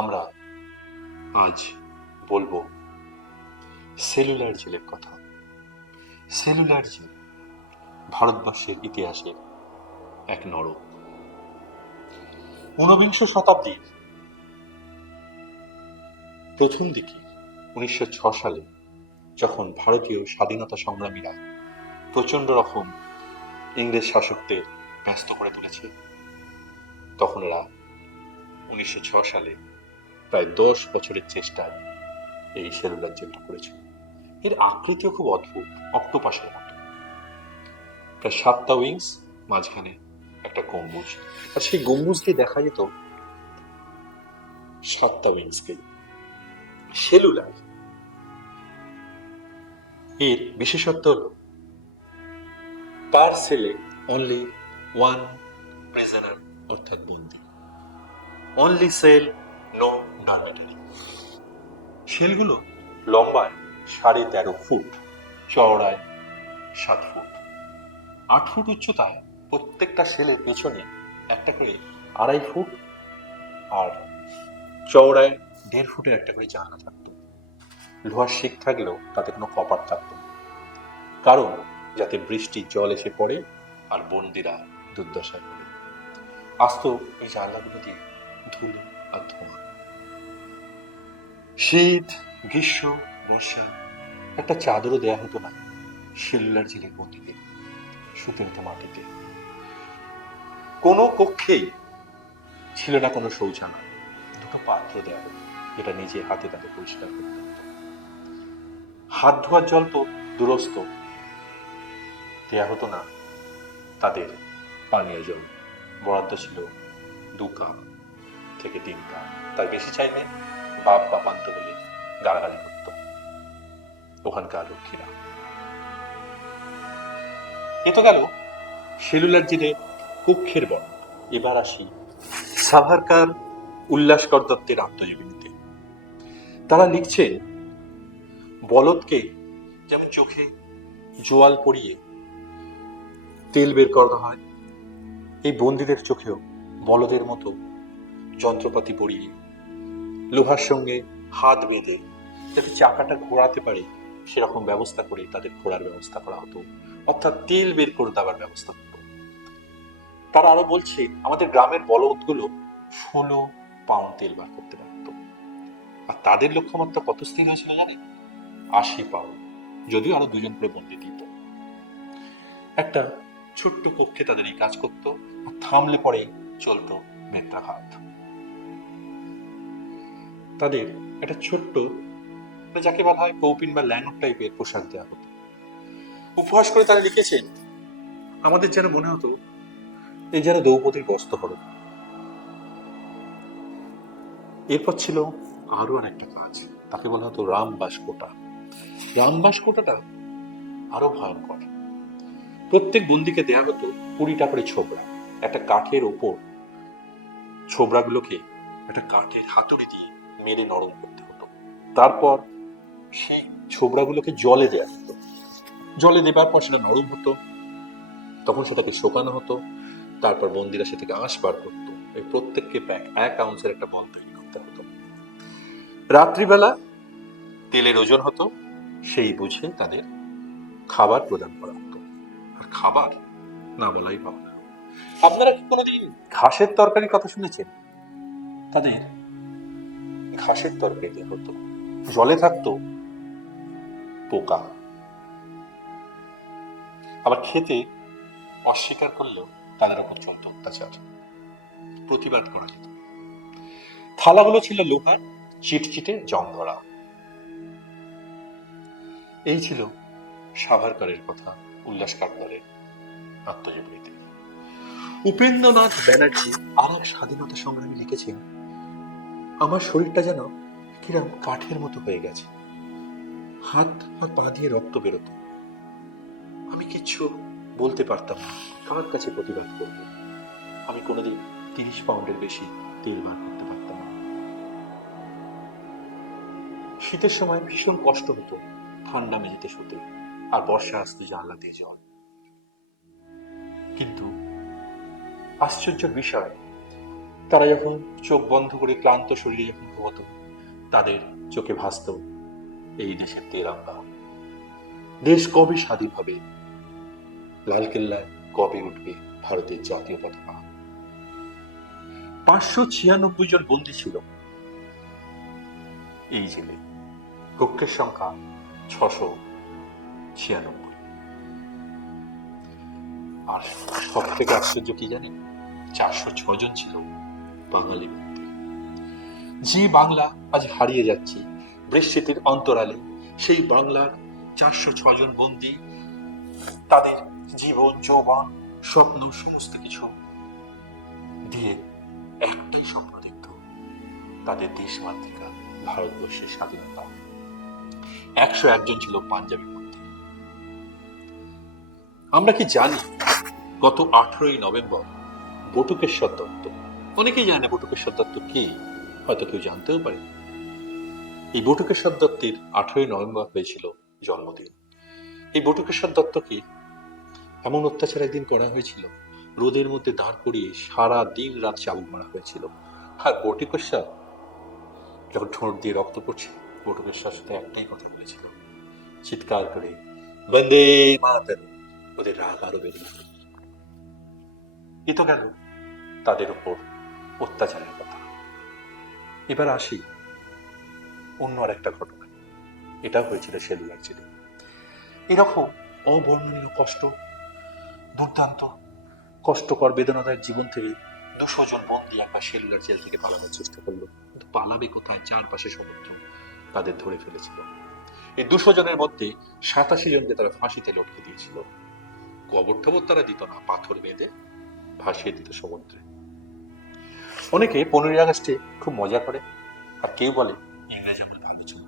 আমরা আজ বলবো সেলুলার জেলের কথা। সেলুলার জেল ভারতবর্ষের ইতিহাসের এক নরক। ঊনবিংশ শতাব্দীর প্রথম দিকে 1906 সালে যখন ভারতীয় স্বাধীনতা সংগ্রামীরা প্রচন্ড রকম ইংরেজ শাসকদের ব্যস্ত করে তুলেছে, তখন এরা 1906 সালে প্রায় 10 বছরের চেষ্টায় এই সেলুলার জেলটা করেছিল। এর আকৃতিও খুব অদ্ভুত, অক্টোপাসের মতো। প্রায় 7টা উইংস, মাঝখানে একটা গম্বুজ, আর সেই গম্বুজ দিয়ে দেখা যেত 7টা উইংসকে। সেলুলার এর বিশেষত্ব হলো পার সেলে অনলি ওয়ান প্রিজনার, অর্থাৎ বন্দী। Only cell, no dormitory. সেলগুলো লম্বায় 13.5 ফুট, চওড়ায় 7 ফুট, 8 ফুট উচ্চতায়। প্রত্যেকটা সেলের পেছনে একটা করে 2.5 ফুট আর চওড়ায় 1.5 ফুটের একটা করে জানলা থাকতো। লোহার শিক থাকলেও তাতে কোনো কপাট থাকতো না, কারণ যাতে বৃষ্টির জল এসে পড়ে আর বন্দিরা দুর্দশায় পড়ে। আসতো ওই জানলাগুলো দিয়ে ধুলো আর ধোঁয়া। শীত, গ্রীষ্ম, বর্ষা একটা চাদরও দেয়া হতো না সেলুলার জেলের বন্দীদের। শুতে হতো মাটিতে। কোনো কক্ষেই ছিল না কোনো শৌচালয়। 2টো পাত্র দেওয়া হতো, যেটা নিজে হাতে তাতে পরিষ্কার করতে হতো। হাত ধোয়ার জল তো দূরস্থ, দেয়া হতো না তাদের পানীয় জল। বরাদ্দ ছিল 2 কাপ থেকে 3 কাপ, তার বেশি চাইলে বাপ বাপান্ত বলে গালাগালি করত ওখানকার রক্ষীরা। এ তো গেল সেলুলার জেলে কক্ষের বর্ণনা। এবার আসি সাভারকার, উল্লাসকর দত্তের আত্মজীবনীতে। তারা লিখছেন, বলদকে যেমন চোখে জোয়াল পরিয়ে তেল বের করা হয়, এই বন্দীদের চোখেও বলদের মতো যন্ত্রপাতি পরিয়ে, লোহার সঙ্গে হাত বেঁধে যাতে চাকাটা ঘোরাতে পারে সেরকম ব্যবস্থা করে তাদের ঘোরার ব্যবস্থা করা হতো, অর্থাৎ তেল বের করে দেওয়ার ব্যবস্থা হতো। তারা আরো বলছে, আমাদের গ্রামের বলদগুলো 16 পাউন্ড তেল বার করতে পারত, আর তাদের লক্ষ্যমাত্রা কত স্থির হয়েছিল জানেন? 80 পাউন্ড, যদিও আরো 2জন করে বন্দী দিত। একটা ছোট্ট কক্ষে তাদের এই কাজ করতো, আর থামলে পরে চলতো নেত্রাঘাত। তাদের একটা ছোট্ট, যাকে বলা হয় কৌপিন বা ল্যাঙ্গট টাইপের পোশাক দেওয়া হতো। উপহাস করে তারা লিখেছেন, আমাদের যেন মনে হতো এই যেন দ্রৌপদীর বস্ত্র হরণ। এরপর ছিল আরো আর একটা কাজ, তাকে বলা হতো রামবাস কোটা। রামবাস কোটাটা আরো ভয়ঙ্কর। প্রত্যেক বন্দীকে দেয়া হতো 20টা করে ছোবড়া। একটা কাঠের ওপর ছোবড়াগুলোকে একটা কাঠের হাতুড়ি দিয়ে মেরে নরম করতে হতো। তারপর সেই ছোবড়াগুলোকে জলে দেয়া হতো। জলে দেবার পর সেটা নরম হতো, তখন সেটাকে শোকানো হতো। তারপর বন্দীরা সে থেকে আঁশ বার করতো। এই প্রত্যেককে 1 আউন্সের একটা বল তৈরি করতে হতো। রাত্রিবেলা তেলের ওজন হতো, সেই বুঝে তাদের খাবার প্রদান করা হতো। আর খাবার না বলাই ভালো। আপনারা কি কোনোদিন ঘাসের তরকারির কথা শুনেছেন? তাদের ঘাসের তরকারি দেওয়া হতো, জলে থাকতো পোকা। আবার খেতে অস্বীকার করলেও তাদের উপর চলত অত্যাচার, প্রতিবাদ করা যেত। থালাগুলো ছিল লোহার, চিটচিটে জং ধরা। এই ছিল সাভারকরের কথা উল্লাসকর দলের আত্মজীবনীতে। উপেন্দ্রনাথ ব্যানার্জি আর এক স্বাধীনতা সংগ্রামী লিখেছেন, আমার শরীরটা যেন কিরম কাঠের মতো হয়ে গেছে, হাত আর পা দিয়ে রক্ত বেরোতো। আমি কিচ্ছু বলতে পারতাম না, কার কাছে প্রতিবাদ করব? আমি কোনোদিন 30 পাউন্ডের বেশি তেল বার করতে পারতাম না। শীতের সময় ভীষণ কষ্ট হতো ঠান্ডা মেঝেতে শুতে, আর বর্ষা আসতো জানলা দিয়ে জল। কিন্তু আশ্চর্য বিষয়, তারা যখন চোখ বন্ধ করে ক্লান্ত শরীরে যখন ঘুমতো, তাদের চোখে ভাসত এই দেশের তেরঙ্গা। দেশ কবে স্বাধীন হবে, লালকেল্লায় কবে উঠবে ভারতের জাতীয় পতাকা। 596 জন বন্দী ছিল এই জেলে। কক্ষের সংখ্যা 696। আর সব থেকে আশ্চর্য কি জানি, 406 জন ছিল বাঙালি বন্দী। যে বাংলা আজ হারিয়ে যাচ্ছে বৃষ্টির অন্তরালে, সেই বাংলার 406 জন বন্দী তাদের জীবন, যৌবন, স্বপ্ন সমস্ত কিছু দিয়ে একটাই স্বপ্ন দেখত, তাদের দেশ মাতৃকা ভারতবর্ষের স্বাধীনতা। 101 জন ছিল পাঞ্জাবি বন্দী। আমরা কি জানি গত 18ই নভেম্বর বটুকেশ্বর দত্ত, অনেকেই জানে বটুকেশ্বর দত্ত কি, হয়তো কেউ জানতেও পারে। এই বটুকেশ্বর দত্তের 18ই নভেম্বর হয়েছিল জন্মদিন। এই বটুকেশ্বর দত্তকে এমন অত্যাচার একদিন করা হয়েছিল, রোদের মধ্যে দাঁড় করিয়ে সারা দিন রাত চাবুক মারা হয়েছিল। আর বটুকেশ্বর যখন ঠোঁট দিয়ে রক্ত পড়ছে, বটুকেশ্বর সাথে একটাই কথা বলেছিল, চিৎকার করে, বন্দে মাতরম। ওদের রাগ আরো বেড়ে গেল। এ তো গেল তাদের উপর অত্যাচারের কথা। এবার আসি অন্য আর একটা ঘটনা। এটা হয়েছিল সেলুলার জেলে। এরকম অবর্ণনীয় কষ্ট, দুর্দান্ত কষ্টকর বেদনাদায়ক জীবন থেকে 200 জন বন্দী একবার সেলুলার জেল থেকে পালানোর চেষ্টা করলো, কিন্তু পালাবে কোথায়? চারপাশে সমুদ্র তাদের ধরে ফেলেছিল। এই 200 জনের মধ্যে 87 জনকে তারা ফাঁসিতে লটকে দিয়েছিল। কবর টবর তারা দিত না, পাথর বেঁধে ভাসিয়ে দিত সমুদ্রে। অনেকে 15ই আগস্টে খুব মজা করে, আর কেউ বলে ইংরেজ আমল ভালো ছিল।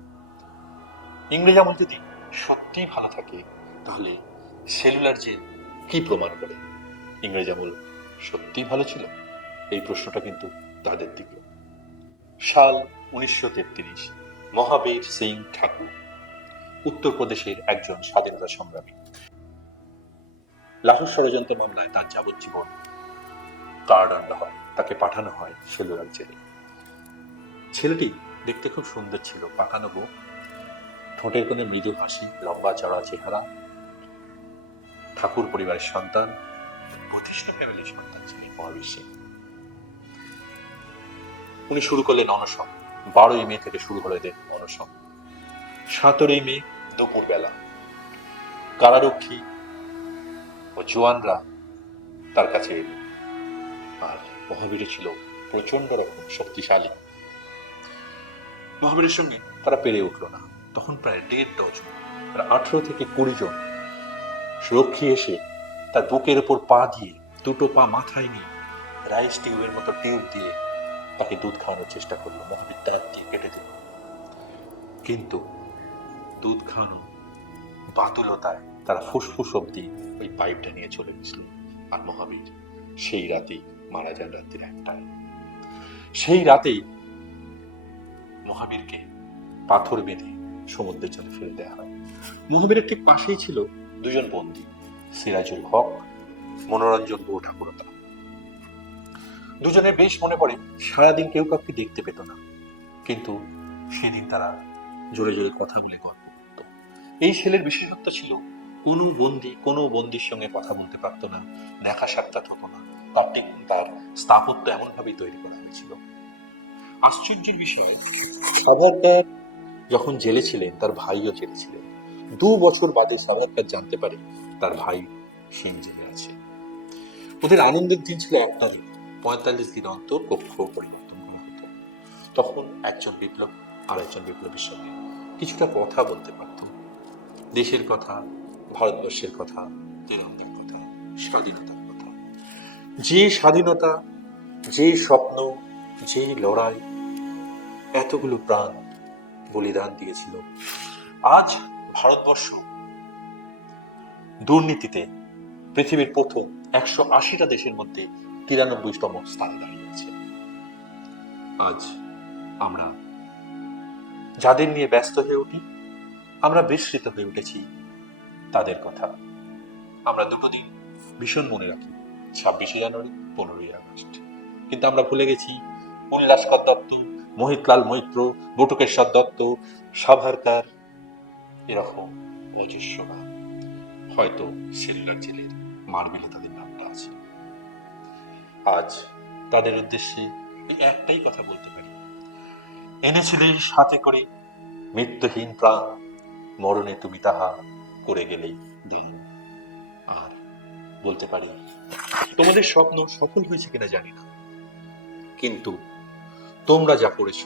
ইংরেজ আমল যদি সত্যিই ভালো থাকে, তাহলে সেলুলার জেল কি প্রমাণ করে ইংরেজ আমল সত্যিই ভালো ছিল? এই প্রশ্নটা কিন্তু তাদের দিকে। সাল 1933। মহাবীর সিং ঠাকুর উত্তরপ্রদেশের একজন স্বাধীনতা সংগ্রামী। লাহোর ষড়যন্ত্র মামলায় তার যাবজ্জীবন কারাদণ্ড হয়, তাকে পাঠানো হয় সেলুলার জেলে। ছেলেটি দেখতে খুব সুন্দর ছিল, পাকানো বউ, ঠোঁটের কোণে মৃদু হাসি, লম্বা চড়া চেহারা। ঠাকুর পরিবারের সন্তান, প্রতিষ্ঠ ফ্যামিলির সন্তান ছিলেন মহাবীর সিং। উনি শুরু করলেন অনশন। 12ই মে থেকে শুরু হলো এদের অনশন। 17ই মে দুপুর বেলা কারারক্ষী ও জওয়ানরা তার কাছে এলো। আর মহাবীর ছিল প্রচন্ড রকম শক্তিশালী। মহাবীরের সঙ্গে তারা পেরে উঠল না। তখন প্রায় 1.5 ডজন, 18 থেকে 20 জন রক্ষী এসে তার বুকের উপর পা দিয়ে, দুটো পা মাথায় নিয়ে রাইস টিউবের মতো টিউব দিয়ে তাকে দুধ খাওয়ানোর চেষ্টা করলো। মহাবীর দাঁত দিয়ে কেটে দিল, কিন্তু দুধ খাওয়ানো বাতুলতায় তারা ফুসফুস অব্দি ওই পাইপটা নিয়ে চলে গেছিল। আর মহাবীর সেই রাতেই মারা যান, রাত্রির 1টায়। সেই রাতেই মহাবীরকে পাথর বেঁধে সমুদ্রের জলে ফেলে দেওয়া হয়। মহাবীরের ঠিক পাশেই ছিল 2 জন বন্দী, সিরাজুল হক, মনোরঞ্জন বউ ঠাকুরতা। দুজনের বেশ মনে পড়ে, সারাদিন কেউ কাউকে দেখতে পেত না, কিন্তু সেদিন তারা জোরে জোরে কথা বলে গল্প করত। এই ছেলের বিশেষত্ব ছিল, কোনো বন্দির সঙ্গে কথা বলতে পারতো না, দেখা সাক্ষাৎ হতো না। তার স্থাপত্য এমন ভাবেই তৈরি করা হয়েছিল। আশ্চর্যের বিষয়, সাভারকার যখন জেলে ছিলেন, তার ভাইও জেলে ছিলেন। 2 বছর বাদে সাভারকার জানতে পারে তার ভাই সিং জেলে আছে। ওদের আনন্দের দিন ছিল একটাই, 45 দিন অন্তর কক্ষ পরিবর্তন করা হতো। তখন একজন বিপ্লব আর একজন বিপ্লবীর সঙ্গে কিছুটা কথা বলতে পারত, দেশের কথা, ভারতবর্ষের কথা, তেরঙ্গার কথা, স্বাধীনতার কথা। যে স্বাধীনতা, যে স্বপ্ন, যে লড়াই, এতগুলো প্রাণ বলিদান দিয়েছিল, আজ ভারতবর্ষ দুর্নীতিতে পৃথিবীর প্রথম 180টা দেশের মধ্যে 93তম স্থানে দাঁড়িয়েছে। আজ আমরা যাদের নিয়ে ব্যস্ত হয়ে উঠি, আমরা বিস্মৃত হয়ে উঠেছি তাদের কথা। আমরা দুটো দিন ভীষণ মনে রাখি, 26শে জানুয়ারি, 15ই আগস্ট। কিন্তু আমরা ভুলে গেছি উল্লাসকর দত্ত, মোহিতলাল মৈত্র, বটুকেশ্বর দত্ত, সাভারকার, এরকম অজস্র নাম। হয়তো সেলুলার জেলের মার্বেলে তাদের নামটা আছে। আজ তাদের উদ্দেশ্যে এই একটাই কথা বলতে পারি, এনেছিলে সাথে করে মৃত্যুহীন প্রাণ, মরণে তুমি তাহা করে গেলেই দান। আর বলতে পারি, তোমাদের স্বপ্ন সফল হয়েছে কিনা জানি না, কিন্তু তোমরা যা করেছ,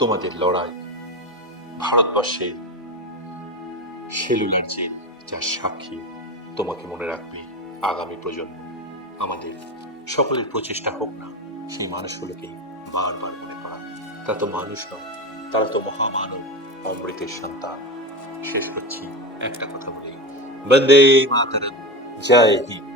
তোমাদের লড়াই ভারতবর্ষের সেলুলার জেল যার সাক্ষী, তোমাকে মনে রাখবে আগামী প্রজন্ম। আমাদের সকলের প্রচেষ্টা হোক না সেই মানুষগুলোকে বারবার মনে করা। তারা তো মানুষ নয়, তারা তো মহামানব, অমৃতের সন্তান। শেষ করছি একটা কথা বলে, বন্দে মাতরম, জয় হিন্দ।